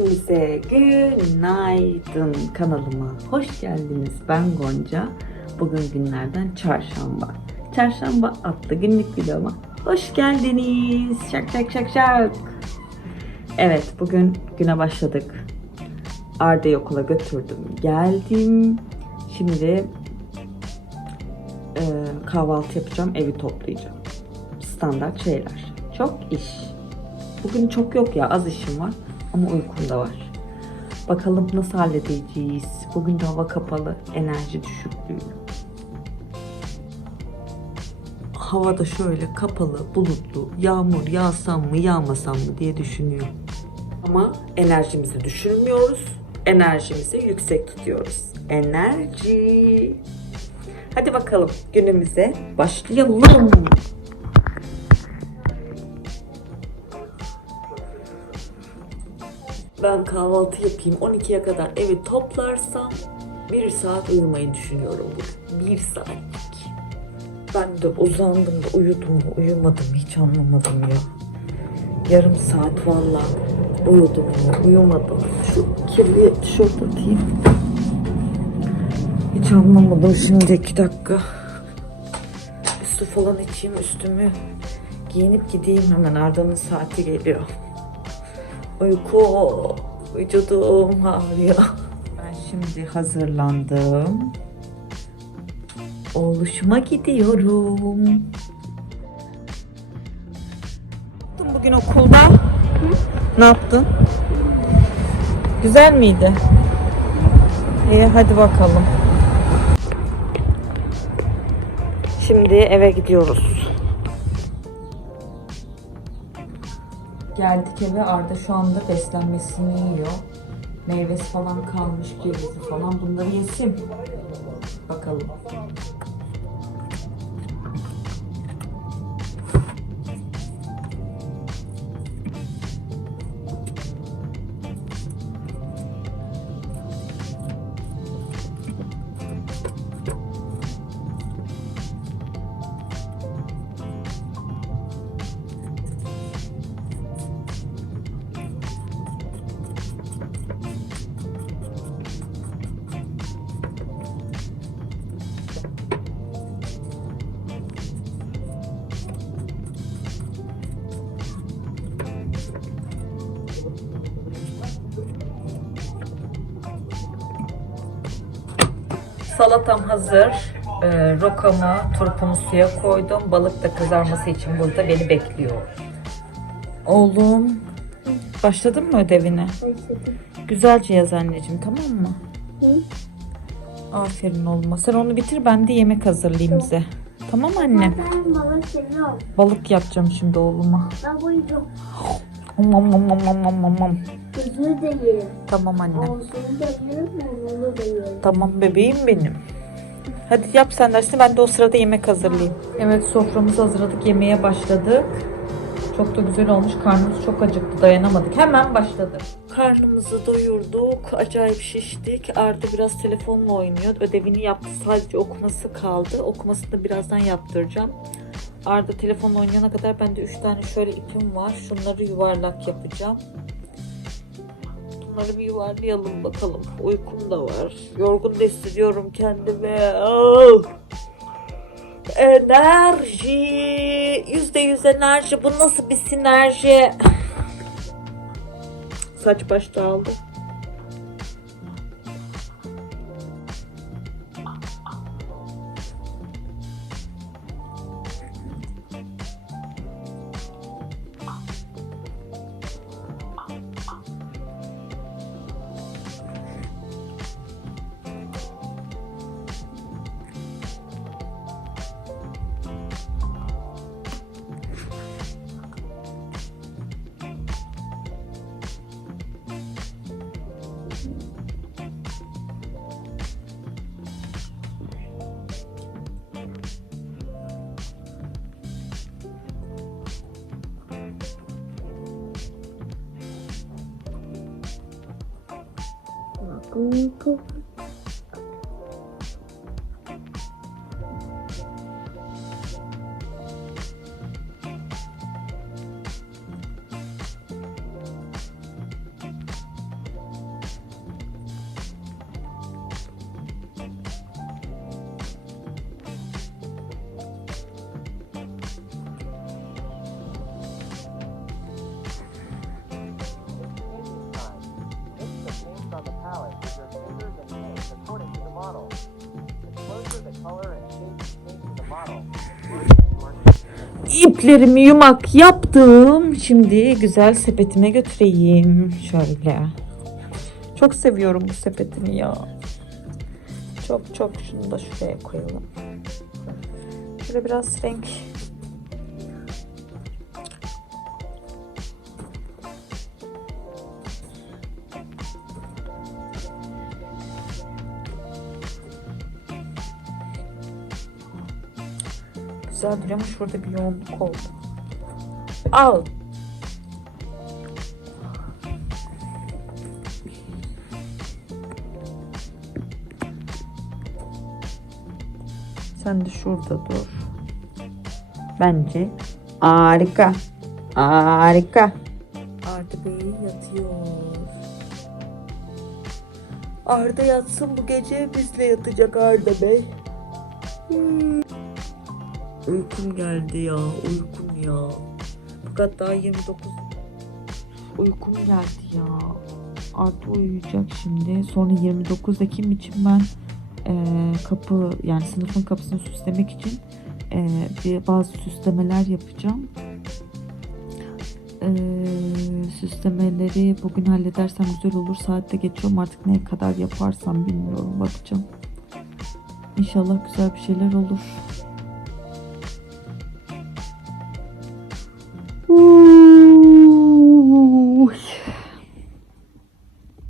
Hepinize günaydın kanalıma hoş geldiniz. Ben Gonca. Bugün günlerden çarşamba. Çarşamba adlı günlük videoma hoş geldiniz. Şak şak şak şak. Evet bugün güne başladık. Arda'yı okula götürdüm. Geldim. Şimdi e, kahvaltı yapacağım. Evi toplayacağım. Standart şeyler. Çok iş. Bugün çok yok ya az işim var ama uykum da var. Bakalım nasıl halledeceğiz. Bugün de hava kapalı, enerji düşüklüğü. Hava da şöyle kapalı, bulutlu, yağmur yağsam mı yağmasam mı diye düşünüyorum. Ama enerjimizi düşürmüyoruz. Enerjimizi yüksek tutuyoruz. Enerji. Hadi bakalım günümüze başlayalım. Ben kahvaltı yapayım 12'ye kadar evi toplarsam bir saat uyumayı düşünüyorum bugün. Bir saatlik. Ben de uzandım da uyudum mu uyumadım hiç anlamadım ya. Yarım saat valla uyudum mu uyumadım. Şu kirli tişört atayım. Hiç anlamadım şimdi iki dakika. Bir su falan içeyim üstümü giyinip gideyim hemen Arda'nın saati geliyor. Uyku, vücudum ağrıyor. Ben şimdi hazırlandım. Oğluşuma gidiyorum. Bugün okulda? Ne yaptın? Güzel miydi? İyi hadi bakalım. Şimdi eve gidiyoruz. Geldik eve Arda şu anda beslenmesini yiyor. Meyvesi falan kalmış, cevizi falan bunları yesin. Bakalım. Salatam hazır. Ee, rokamı, turpumu suya koydum. Balık da kızarması için burada beni bekliyor. Oğlum, başladın mı ödevine? Başladım. Güzelce yaz anneciğim, tamam mı? Hı? Aferin oğluma. Sen onu bitir, ben de yemek hazırlayayım bize. Tamam annem. Ben balık seviyorum. Balık yapacağım şimdi oğluma. Ben. Mam mam mam mam mam mam mam. Gözünü de yerim. Tamam annem. Ağzını da yerim, burnunu da yerim. Tamam bebeğim benim. Hadi yap sen dersini ben de o sırada yemek hazırlayayım. Evet soframızı hazırladık yemeğe başladık. Çok da güzel olmuş. Karnımız çok acıktı dayanamadık. Hemen başladık. Karnımızı doyurduk. Acayip şiştik. Arda biraz telefonla oynuyor. Ödevini yaptı. Sadece okuması kaldı. Okumasını da birazdan yaptıracağım. Arda telefonla oynayana kadar bende 3 tane şöyle ipim var. Şunları yuvarlak yapacağım. Bunları bir yuvarlayalım bakalım. Uykum da var. Yorgun da hissediyorum kendimi. Ah! Enerji. Yüzde yüz enerji. Bu nasıl bir sinerji? Saç baş dağıldı. Uyku. İplerimi yumak yaptım. Şimdi güzel sepetime götüreyim. Şöyle. Çok seviyorum bu sepetimi ya. Çok çok şunu da şuraya koyalım. Şöyle biraz renk güzel duruyor ama şurada bir yoğunluk oldu. Al. Sen de şurada dur. Bence harika. Harika. Arda Bey yatıyor. Arda yatsın bu gece bizle yatacak Arda Bey. Hmm. Uykum geldi ya, uykum ya. Fakat daha 29 uykum geldi ya. Arda uyuyacak şimdi. Sonra 29 Ekim için ben eee, kapı yani sınıfın kapısını süslemek için eee, bir bazı süslemeler yapacağım. Eee, süslemeleri bugün halledersem güzel olur. Saatte geçiyorum artık ne kadar yaparsam bilmiyorum bakacağım. İnşallah güzel bir şeyler olur.